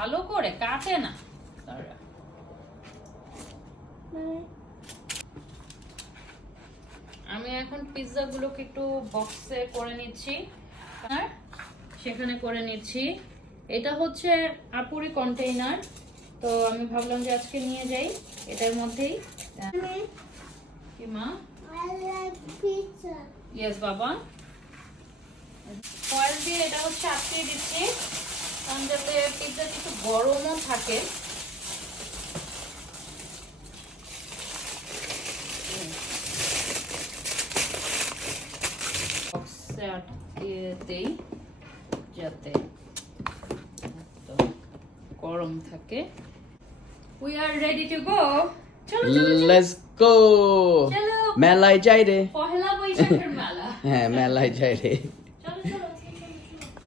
ভালো করে কাটে না। আমি এখন পিৎজা গুলোকে একটু বক্সে করে নিচ্ছি আর সেখানে করে নিচ্ছি। এটা হচ্ছে আপুরি কন্টেইনার, তো আমি ভাবলাম যে আজকে নিয়ে যাই এটার মধ্যেই। কি মা? ইয়েস বাবা। ফয়েল দিয়ে এটা হচ্ছে আটকে দিচ্ছি কারণ যাতে পিৎজা একটু গরমও থাকে। বক্সে আটকে দেই যাতে গরম থাকে। We are ready to go. চলো চলো Let's go. চলো মেলায় যাই রে। পহেলা বৈশাখের মেলা। হ্যাঁ মেলায় যাই রে।